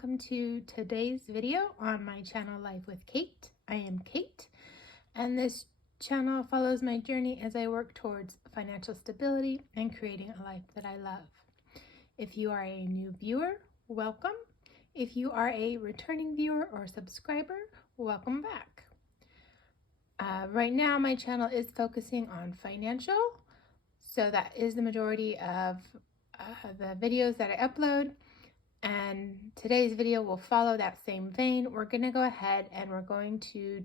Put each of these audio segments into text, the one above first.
welcome to today's video on my channel Life with Kate. I am Kate, and this channel follows my journey as I work towards financial stability and creating a life that I love. If you are a new viewer, welcome. If you are a returning viewer or subscriber, welcome back. Right now my channel is focusing on financial, so that is the majority of the videos that I upload. And today's video will follow that same vein. We're going to go ahead and we're going to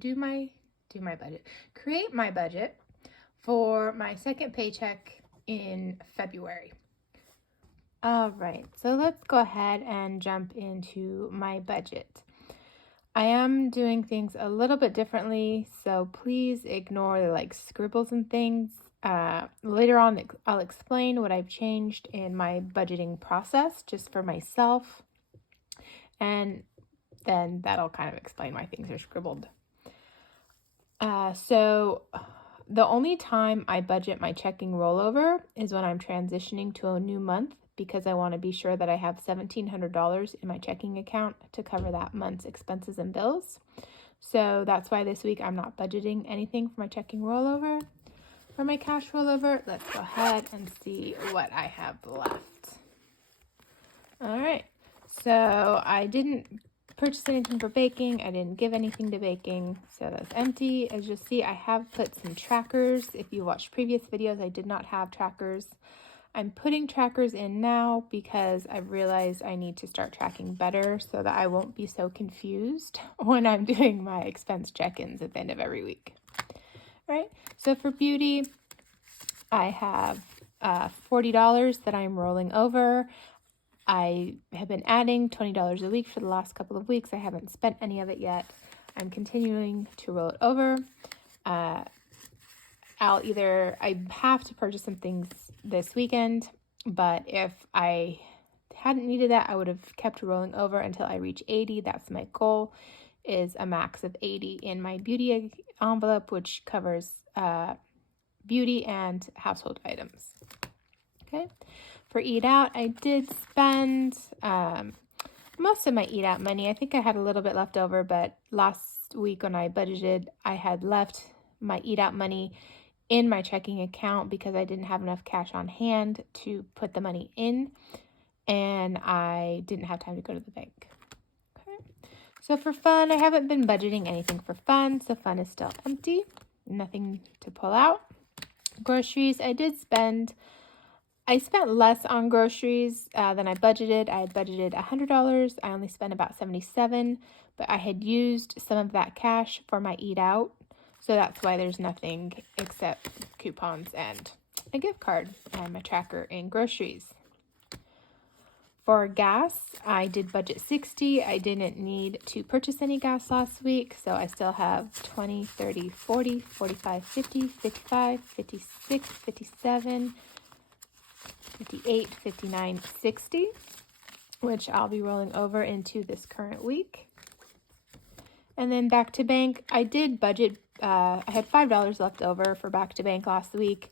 create my budget for my second paycheck in February. All right, so let's go ahead and jump into my budget. I am doing things a little bit differently, so please ignore the scribbles and things. Later on, I'll explain what I've changed in my budgeting process just for myself, and then that'll kind of explain why things are scribbled. So the only time I budget my checking rollover is when I'm transitioning to a new month, because I want to be sure that I have $1,700 in my checking account to cover that month's expenses and bills. So that's why this week I'm not budgeting anything for my checking rollover. For my cash rollover, let's go ahead and see what I have left. All right, so I didn't purchase anything for baking. I didn't give anything to baking, so that's empty. As you'll see, I have put some trackers. If you watched previous videos, I did not have trackers. I'm putting trackers in now because I realized I need to start tracking better so that I won't be so confused when I'm doing my expense check-ins at the end of every week. Right, so for beauty, I have $40 that I'm rolling over. I have been adding $20 a week for the last couple of weeks. I haven't spent any of it yet. I'm continuing to roll it over. I have to purchase some things this weekend, but if I hadn't needed that, I would have kept rolling over until I reach 80. That's my goal, is a max of 80 in my beauty envelope, which covers beauty and household items. Okay, for eat out, I did spend most of my eat out money. I think I had a little bit left over, but last week when I budgeted, I had left my eat out money in my checking account because I didn't have enough cash on hand to put the money in, and I didn't have time to go to the bank. So for fun, I haven't been budgeting anything for fun, so fun is still empty. Nothing to pull out. Groceries, I spent less on groceries than I budgeted. I had budgeted $100. I only spent about $77, but I had used some of that cash for my eat out, so that's why there's nothing except coupons and a gift card and my tracker in groceries. For gas, I did budget $60. I didn't need to purchase any gas last week, so I still have $20, $30, $40, $45, $50, $55, $56, $57, $58, $59, $60, which I'll be rolling over into this current week. And then back to bank, I did budget, I had $5 left over for back to bank last week.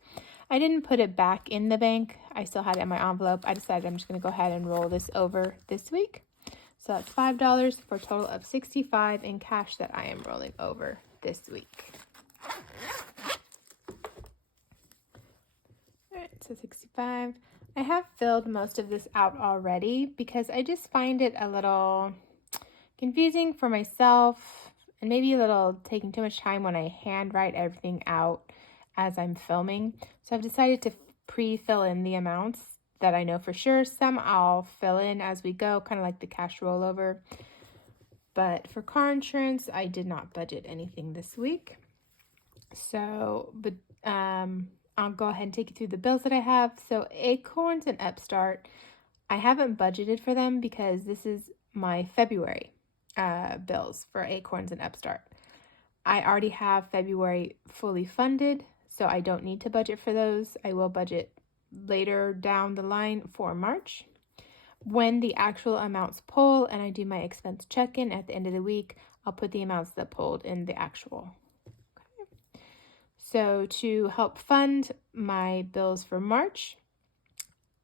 I didn't put it back in the bank. I still had it in my envelope. I decided I'm just going to go ahead and roll this over this week. So that's $5 for a total of $65 in cash that I am rolling over this week. All right, so $65. I have filled most of this out already because I just find it a little confusing for myself and maybe a little taking too much time when I handwrite everything out as I'm filming. So I've decided to pre-fill in the amounts that I know for sure. Some I'll fill in as we go, kind of like the cash rollover. But for car insurance, I did not budget anything this week. So, but I'll go ahead and take you through the bills that I have. So Acorns and Upstart, I haven't budgeted for them because this is my February bills for Acorns and Upstart. I already have February fully funded, so I don't need to budget for those. I will budget later down the line for March. When the actual amounts pull and I do my expense check-in at the end of the week, I'll put the amounts that pulled in the actual. Okay. So to help fund my bills for March,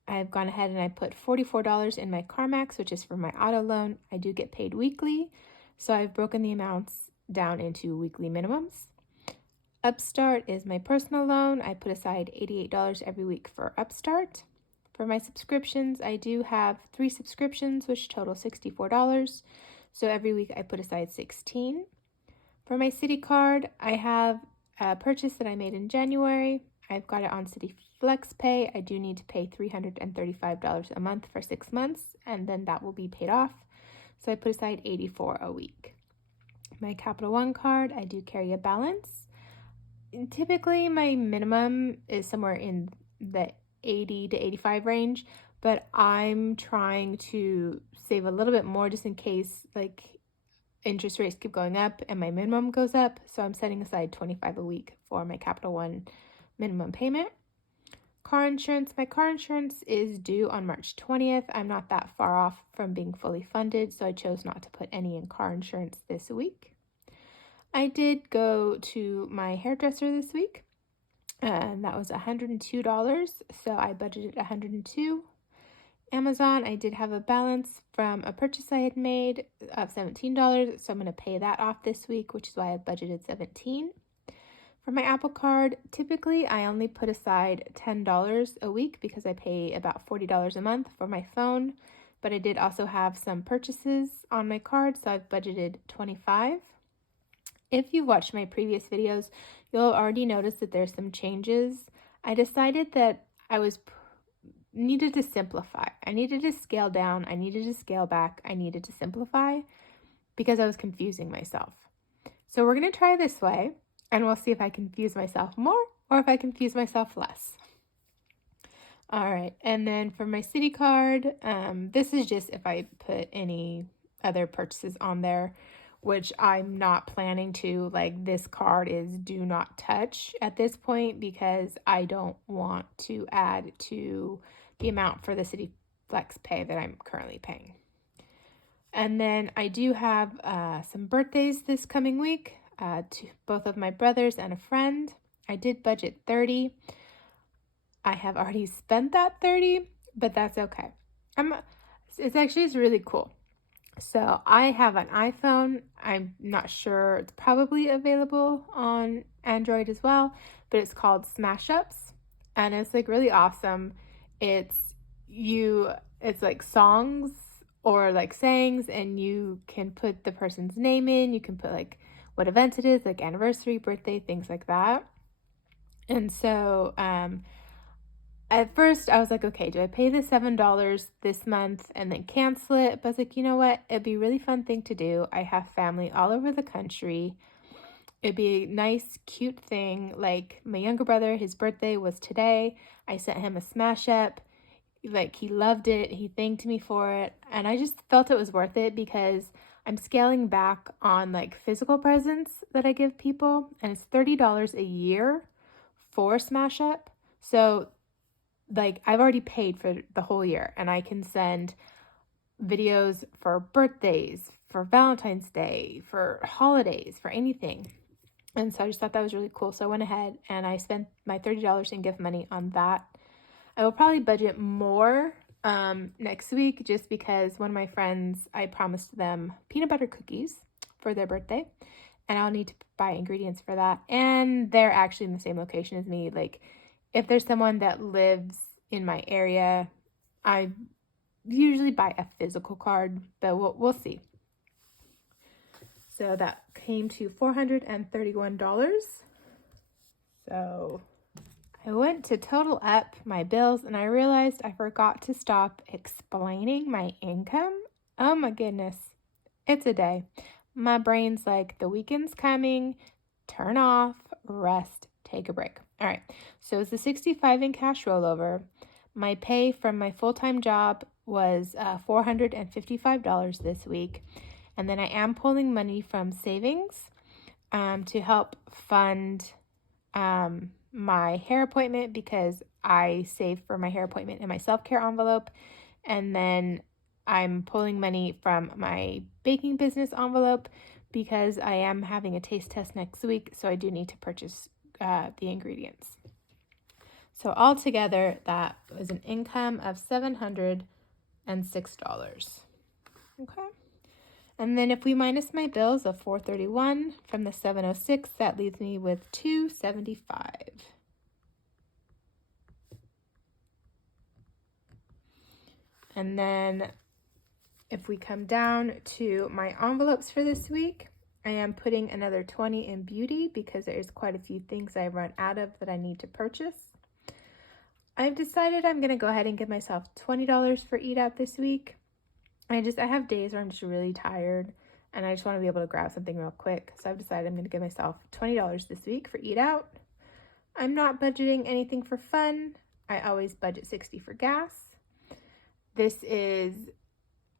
I've gone ahead and I put $44 in my CarMax, which is for my auto loan. I do get paid weekly, so I've broken the amounts down into weekly minimums. Upstart is my personal loan. I put aside $88 every week for Upstart. For my subscriptions, I do have 3 subscriptions, which total $64. So every week I put aside $16. For my City card, I have a purchase that I made in January. I've got it on City Flex Pay. I do need to pay $335 a month for 6 months, and then that will be paid off. So I put aside $84 a week. My Capital One card, I do carry a balance. And typically my minimum is somewhere in the 80 to 85 range, but I'm trying to save a little bit more just in case like interest rates keep going up and my minimum goes up. So I'm setting aside $25 a week for my Capital One minimum payment. Car insurance, my car insurance is due on March 20th. I'm not that far off from being fully funded, so I chose not to put any in car insurance this week. I did go to my hairdresser this week, and that was $102, so I budgeted $102. Amazon, I did have a balance from a purchase I had made of $17, so I'm going to pay that off this week, which is why I budgeted $17. For my Apple Card, typically I only put aside $10 a week because I pay about $40 a month for my phone, but I did also have some purchases on my card, so I've budgeted $25. If you've watched my previous videos, you'll already notice that there's some changes. I decided that I needed to simplify. I needed to scale down. I needed to scale back. I needed to simplify because I was confusing myself. So we're going to try this way, and we'll see if I confuse myself more or if I confuse myself less. All right, and then for my City card, this is just if I put any other purchases on there, which I'm not planning to. Like, this card is do not touch at this point because I don't want to add to the amount for the City Flex Pay that I'm currently paying. And then I do have some birthdays this coming week, to both of my brothers and a friend. I did budget $30. I have already spent that $30, but that's okay. It's really cool. So I have an iPhone. I'm not sure, it's probably available on Android as well, but it's called Smash Ups, and it's like really awesome. It's like songs or like sayings, and you can put the person's name in. You can put like what event it is, like anniversary, birthday, things like that. And so at first I was like, okay, do I pay the $7 this month and then cancel it? But I was like, you know what? It'd be a really fun thing to do. I have family all over the country. It'd be a nice, cute thing. Like my younger brother, his birthday was today. I sent him a smash up. Like, he loved it. He thanked me for it. And I just felt it was worth it because I'm scaling back on like physical presents that I give people. And it's $30 a year for smash up. So like, I've already paid for the whole year, and I can send videos for birthdays, for Valentine's Day, for holidays, for anything. And so I just thought that was really cool. So I went ahead and I spent my $30 in gift money on that. I will probably budget more next week just because one of my friends, I promised them peanut butter cookies for their birthday, and I'll need to buy ingredients for that. And they're actually in the same location as me. Like, if there's someone that lives in my area, I usually buy a physical card, but we'll see. So that came to $431. So I went to total up my bills, and I realized I forgot to stop explaining my income. Oh my goodness. It's a day. My brain's like, the weekend's coming, turn off, rest, take a break. All right, so it's the 65 in cash rollover. My pay from my full-time job was $455 this week. And then I am pulling money from savings to help fund my hair appointment because I saved for my hair appointment in my self-care envelope. And then I'm pulling money from my baking business envelope because I am having a taste test next week, so I do need to purchase the ingredients. So altogether, that was an income of $706. Okay. And then if we minus my bills of $431 from the $706, that leaves me with $275. And then if we come down to my envelopes for this week, I am putting another $20 in beauty because there's quite a few things I've run out of that I need to purchase. I've decided I'm going to go ahead and give myself $20 for eat out this week. I have days where I'm just really tired and I just want to be able to grab something real quick. So I've decided I'm going to give myself $20 this week for eat out. I'm not budgeting anything for fun. I always budget $60 for gas. This is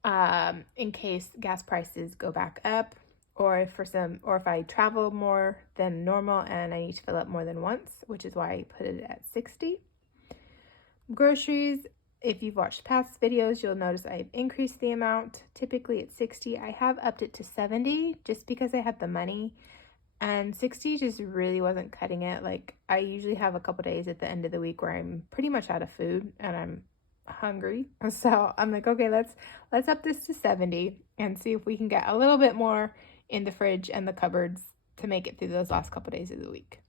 in case gas prices go back up, or if I travel more than normal and I need to fill up more than once, which is why I put it at $60. Groceries, if you've watched past videos, you'll notice I've increased the amount. Typically it's $60. I have upped it to $70 just because I had the money, and $60 just really wasn't cutting it. Like, I usually have a couple days at the end of the week where I'm pretty much out of food and I'm hungry. So I'm like, okay, let's up this to $70 and see if we can get a little bit more in the fridge and the cupboards to make it through those last couple days of the week.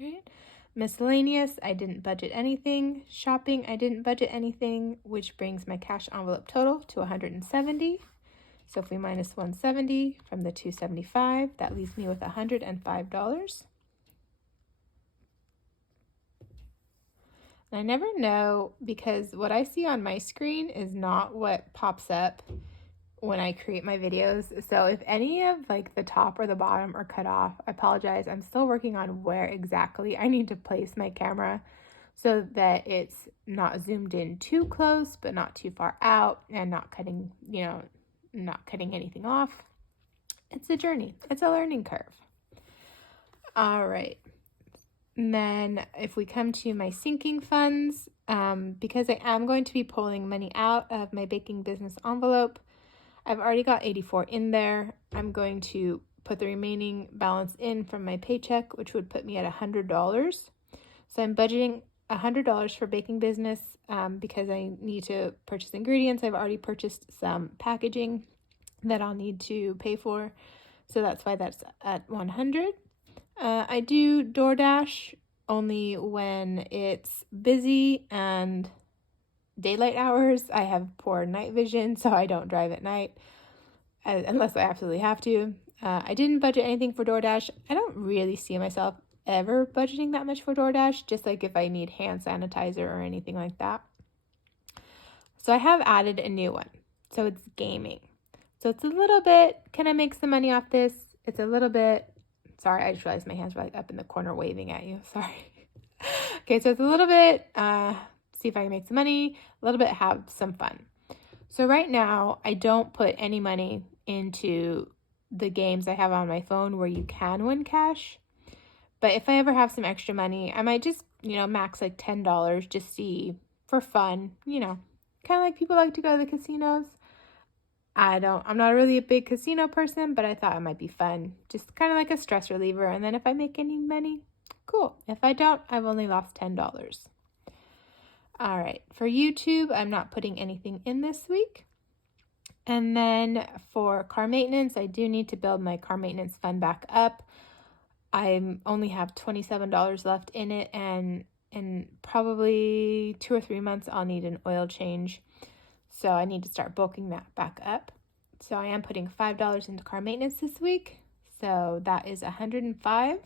Right? Miscellaneous, I didn't budget anything. Shopping, I didn't budget anything, which brings my cash envelope total to $170. So if we minus $170 from the $275, that leaves me with $105. I never know, because what I see on my screen is not what pops up when I create my videos. So if any of like the top or the bottom are cut off, I apologize. I'm still working on where exactly I need to place my camera so that it's not zoomed in too close, but not too far out, and not cutting anything off. It's a journey. It's a learning curve. All right. And then if we come to my sinking funds, because I am going to be pulling money out of my baking business envelope, I've already got $84 in there. I'm going to put the remaining balance in from my paycheck, which would put me at $100. So I'm budgeting $100 for baking business because I need to purchase ingredients. I've already purchased some packaging that I'll need to pay for. So that's why that's at $100. I do DoorDash only when it's busy and daylight hours. I have poor night vision, so I don't drive at night unless I absolutely have to. I didn't budget anything for DoorDash. I don't really see myself ever budgeting that much for DoorDash, just like if I need hand sanitizer or anything like that. So I have added a new one. So it's gaming. So it's a little bit, can I make some money off this? It's a little bit, sorry, I just realized my hands were like up in the corner waving at you. Sorry. Okay, so it's a little bit, see if I can make some money, a little bit have some fun. So right now, I don't put any money into the games I have on my phone where you can win cash. But if I ever have some extra money, I might just, max like $10, just see for fun, kind of like people like to go to the casinos. I'm not really a big casino person, but I thought it might be fun. Just kind of like a stress reliever. And then if I make any money, cool. If I don't, I've only lost $10. All right. For YouTube, I'm not putting anything in this week. And then for car maintenance, I do need to build my car maintenance fund back up. I only have $27 left in it, and in probably 2 or 3 months, I'll need an oil change. So I need to start bulking that back up. So I am putting $5 into car maintenance this week. So that is $105,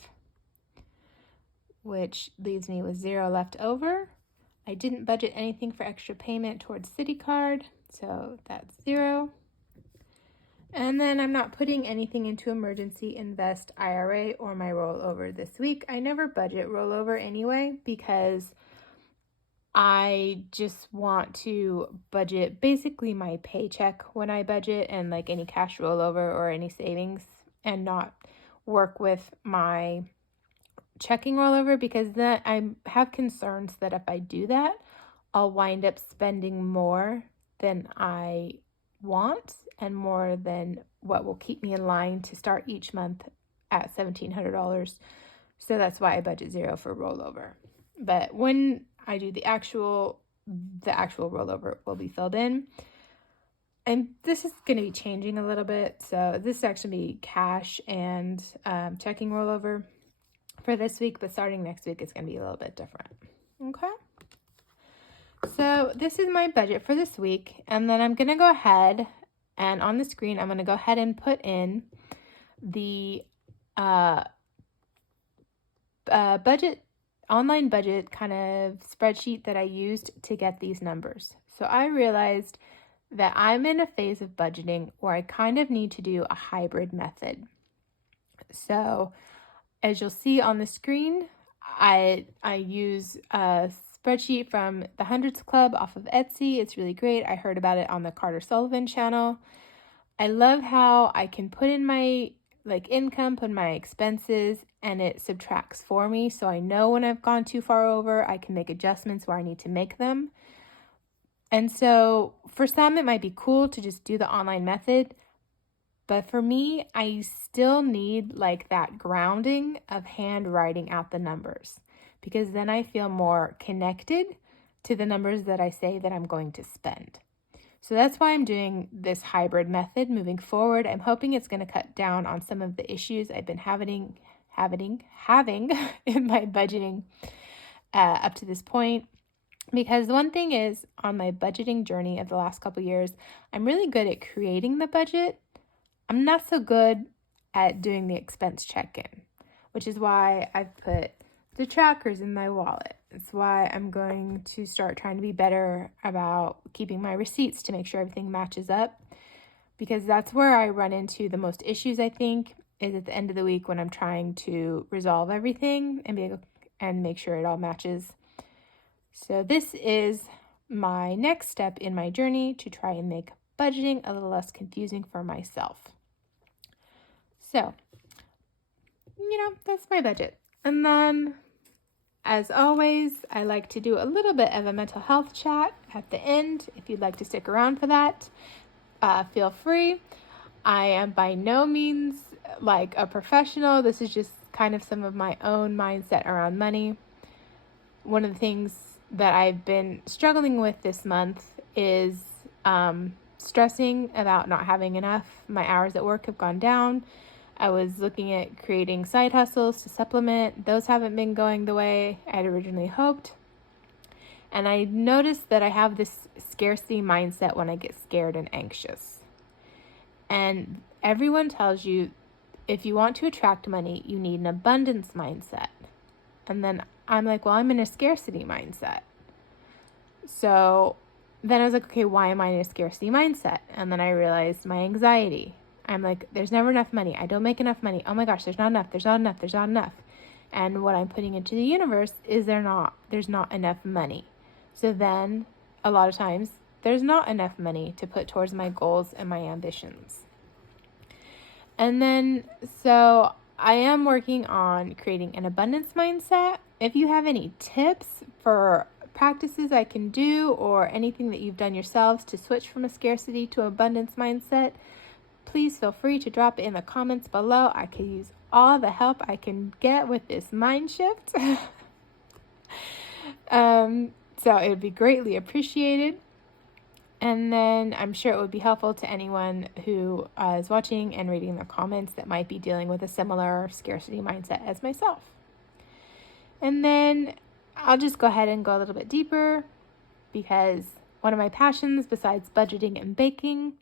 which leaves me with $0 left over. I didn't budget anything for extra payment towards Citi Card, so that's $0. And then I'm not putting anything into emergency invest IRA or my rollover this week. I never budget rollover anyway because I just want to budget basically my paycheck when I budget, and like any cash rollover or any savings, and not work with my checking rollover, because then I have concerns that if I do that, I'll wind up spending more than I want and more than what will keep me in line to start each month at $1,700. So that's why I budget $0 for rollover. but when I do the actual rollover will be filled in. And this is going to be changing a little bit. So this is actually be cash and checking rollover for this week, but starting next week, it's going to be a little bit different. Okay. So this is my budget for this week. And then I'm going to go ahead and on the screen, I'm going to go ahead and put in the online budget kind of spreadsheet that I used to get these numbers. So I realized that I'm in a phase of budgeting where I kind of need to do a hybrid method. So as you'll see on the screen, I use a spreadsheet from the Hundreds Club off of Etsy. It's really great. I heard about it on the Carter Sullivan channel. I love how I can put in my income, put in my expenses, and it subtracts for me. So I know when I've gone too far over, I can make adjustments where I need to make them. And so for some, it might be cool to just do the online method. But for me, I still need that grounding of handwriting out the numbers, because then I feel more connected to the numbers that I say that I'm going to spend. So that's why I'm doing this hybrid method moving forward. I'm hoping it's going to cut down on some of the issues I've been having in my budgeting up to this point. Because one thing is, on my budgeting journey of the last couple years, I'm really good at creating the budget. I'm not so good at doing the expense check-in, which is why I've put the trackers in my wallet. It's why I'm going to start trying to be better about keeping my receipts to make sure everything matches up, because that's where I run into the most issues, I think, is at the end of the week when I'm trying to resolve everything and make sure it all matches. So this is my next step in my journey to try and make budgeting a little less confusing for myself. So, that's my budget. And then, as always, I like to do a little bit of a mental health chat at the end. If you'd like to stick around for that, feel free. I am by no means a professional. This is just kind of some of my own mindset around money. One of the things that I've been struggling with this month is stressing about not having enough. My hours at work have gone down. I was looking at creating side hustles to supplement. Those haven't been going the way I had originally hoped. And I noticed that I have this scarcity mindset when I get scared and anxious. And everyone tells you if you want to attract money, you need an abundance mindset. And then I'm like, well, I'm in a scarcity mindset. So then I was like, okay, why am I in a scarcity mindset? And then I realized my anxiety. I'm like, there's never enough money. I don't make enough money. Oh my gosh, there's not enough. And what I'm putting into the universe is there's not enough money. So then a lot of times there's not enough money to put towards my goals and my ambitions. And then, so I am working on creating an abundance mindset. If you have any tips for practices I can do or anything that you've done yourselves to switch from a scarcity to abundance mindset, please feel free to drop it in the comments below. I could use all the help I can get with this mind shift. So it would be greatly appreciated. And then I'm sure it would be helpful to anyone who is watching and reading the comments that might be dealing with a similar scarcity mindset as myself. And then I'll just go ahead and go a little bit deeper, because one of my passions besides budgeting and baking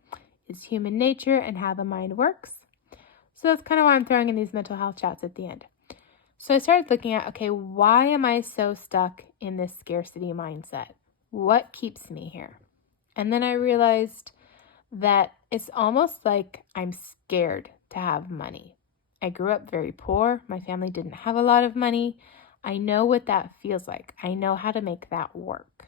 is human nature and how the mind works. So that's kind of why I'm throwing in these mental health chats at the end. So I started looking at, okay, why am I so stuck in this scarcity mindset? What keeps me here? And then I realized that it's almost like I'm scared to have money. I grew up very poor. My family didn't have a lot of money. I know what that feels like. I know how to make that work.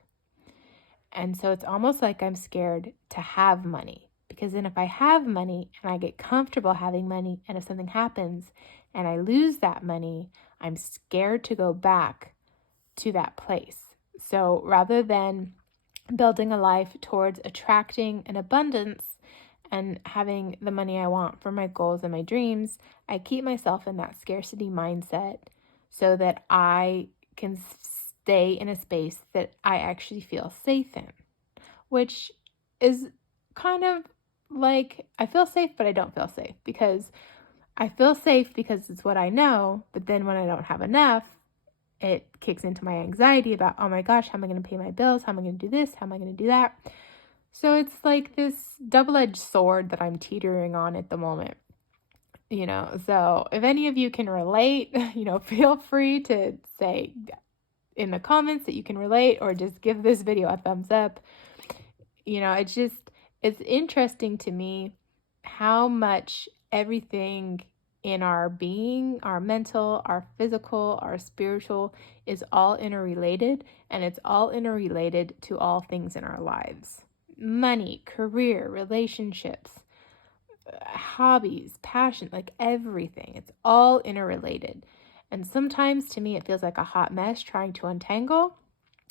And so it's almost like I'm scared to have money, because then if I have money and I get comfortable having money, and if something happens and I lose that money, I'm scared to go back to that place. So rather than building a life towards attracting an abundance and having the money I want for my goals and my dreams, I keep myself in that scarcity mindset so that I can stay in a space that I actually feel safe in, which is kind of like I feel safe, but I don't feel safe because I feel safe because it's what I know. But then when I don't have enough, it kicks into my anxiety about, oh my gosh, how am I going to pay my bills? How am I going to do this? How am I going to do that? So it's like this double-edged sword that I'm teetering on at the moment. So if any of you can relate, feel free to say in the comments that you can relate, or just give this video a thumbs up. It's interesting to me how much everything in our being, our mental, our physical, our spiritual, is all interrelated, and it's all interrelated to all things in our lives. Money, career, relationships, hobbies, passion, like everything. It's all interrelated. And sometimes to me it feels like a hot mess trying to untangle,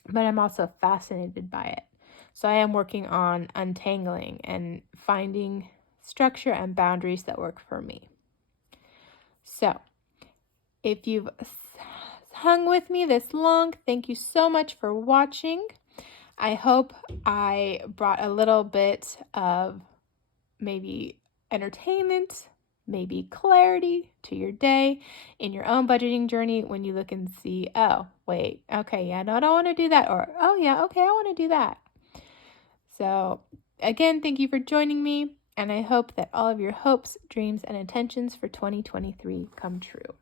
but I'm also fascinated by it. So I am working on untangling and finding structure and boundaries that work for me. So if you've hung with me this long, thank you so much for watching. I hope I brought a little bit of maybe entertainment, maybe clarity to your day in your own budgeting journey when you look and see, oh, wait, okay, yeah, no, I don't want to do that. Or, oh, yeah, okay, I want to do that. So, again, thank you for joining me, and I hope that all of your hopes, dreams, and intentions for 2023 come true.